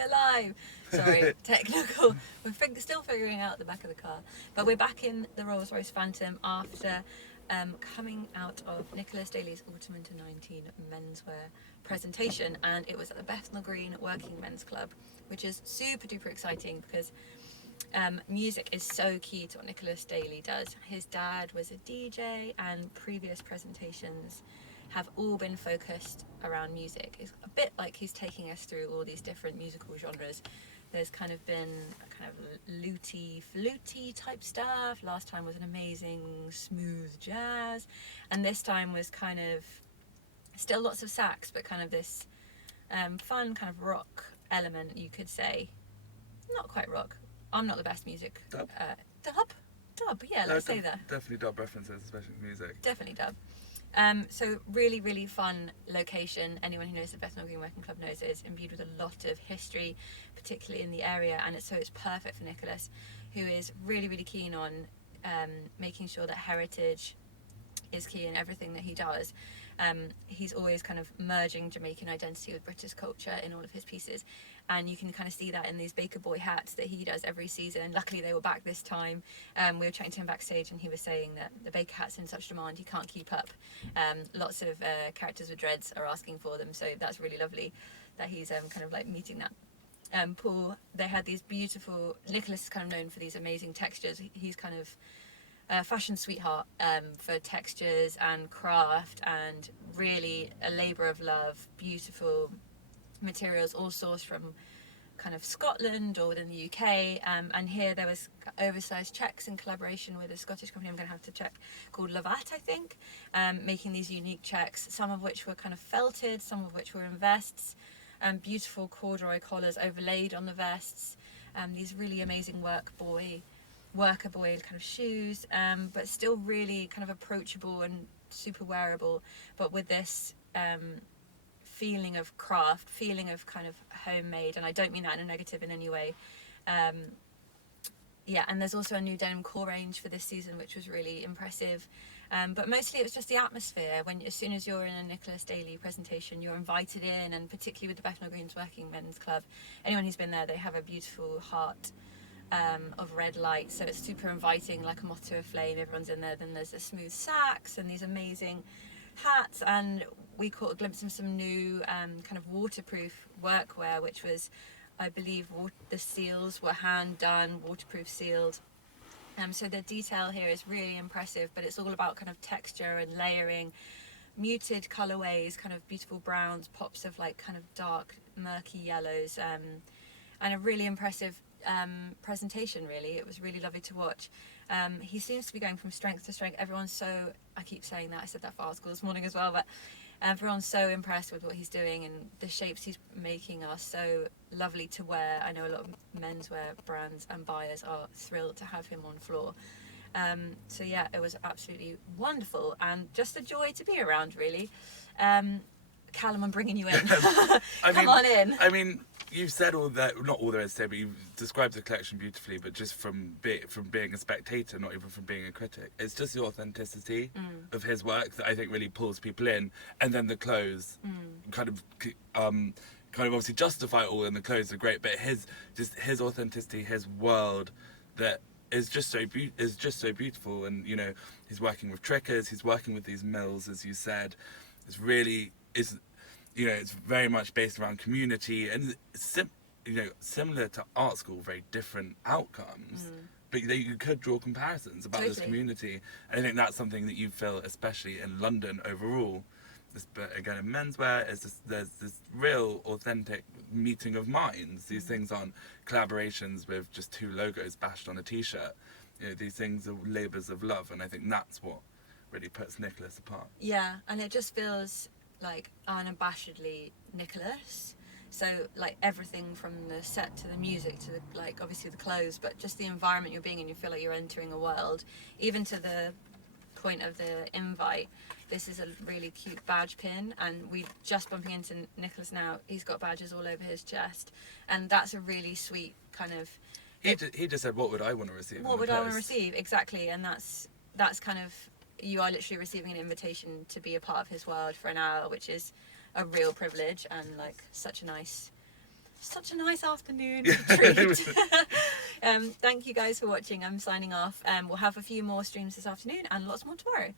we're live. Sorry, technical. We're still figuring out the back of the car. But we're back in the Rolls Royce Phantom after coming out of Nicholas Daley's Autumn Winter 19 menswear presentation. And it was at the Bethnal Green Working Men's Club, which is super duper exciting because music is so key to what Nicholas Daley does. His dad was a DJ, and previous presentations have all been focused around music. It's a bit like he's taking us through all these different musical genres. There's kind of been a kind of lutey, fluty type stuff. Last time was an amazing smooth jazz, and this time was kind of still lots of sax, but kind of this fun kind of rock element, you could say. Not quite rock. I'm not the best music. Dub? Dub, yeah, let's say that. Definitely dub references, especially in music. Definitely dub. So really, really fun location. Anyone who knows the Bethnal Green Working Club knows it is imbued with a lot of history, particularly in the area, and it's perfect for Nicholas, who is really, really keen on making sure that heritage is key in everything that he does. He's always kind of merging Jamaican identity with British culture in all of his pieces, and you can kind of see that in these Baker Boy hats that he does every season. Luckily they were back this time. We were chatting to him backstage, and he was saying that the Baker hats are in such demand he can't keep up. Lots of characters with dreads are asking for them, so that's really lovely that he's kind of like meeting that. Paul, they had these beautiful, Nicholas is kind of known for these amazing textures. He's kind of fashion sweetheart for textures and craft, and really a labour of love. Beautiful materials, all sourced from kind of Scotland or within the UK, and here there was oversized checks in collaboration with a Scottish company I'm going to have to check, called Lavat, I think, making these unique checks, some of which were kind of felted, some of which were in vests, beautiful corduroy collars overlaid on the vests, these really amazing worker boy kind of shoes, but still really kind of approachable and super wearable, but with this feeling of craft, feeling of kind of homemade, and I don't mean that in a negative in any way. Yeah, and there's also a new denim core range for this season, which was really impressive. But mostly it was just the atmosphere. As soon as you're in a Nicholas Daley presentation, you're invited in, and particularly with the Bethnal Green's Working Men's Club, anyone who's been there, they have a beautiful heart of red light, so it's super inviting, like a moth to a flame. Everyone's in there. Then there's the smooth sax and these amazing hats, and we caught a glimpse of some new kind of waterproof workwear, which was, I believe, the seals were hand done, waterproof sealed. So the detail here is really impressive, but it's all about kind of texture and layering, muted colorways, kind of beautiful browns, pops of like kind of dark murky yellows, and a really impressive presentation. Really, it was really lovely to watch. He seems to be going from strength to strength. Everyone's so, I keep saying that, I said that for our school this morning as well, but everyone's so impressed with what he's doing, and the shapes he's making are so lovely to wear. I know a lot of menswear brands and buyers are thrilled to have him on floor. So yeah, it was absolutely wonderful and just a joy to be around, really. Callum, I'm bringing you in. Come on in. I mean, you've said all that, not all there is to say, but you've described the collection beautifully, but just from being a spectator, not even from being a critic, it's just the authenticity of his work that I think really pulls people in, and then the clothes kind of obviously justify it all, and the clothes are great, but his authenticity, his world that is just so beautiful, and you know, he's working with trickers, he's working with these mills, as you said. It's really it's very much based around community, and similar to art school, very different outcomes. But you could draw comparisons about this community. And I think that's something that you feel, especially in London overall. But again, in menswear, there's this real authentic meeting of minds. These things aren't collaborations with just two logos bashed on a t-shirt. You know, these things are labours of love, and I think that's what really puts Nicholas apart. Yeah, and it just feels like unabashedly Nicholas. So like everything from the set to the music to the, like obviously the clothes, but just the environment you're being in, you feel like you're entering a world. Even to the point of the invite, this is a really cute badge pin, and we're just bumping into Nicholas now. He's got badges all over his chest, and that's a really sweet kind of... He just said, what would I want to receive? What would I want to receive? Exactly, and that's kind of... You are literally receiving an invitation to be a part of his world for an hour, which is a real privilege and like such a nice such a nice afternoon retreat. Thank you guys for watching. I'm signing off. We'll have a few more streams this afternoon and lots more tomorrow.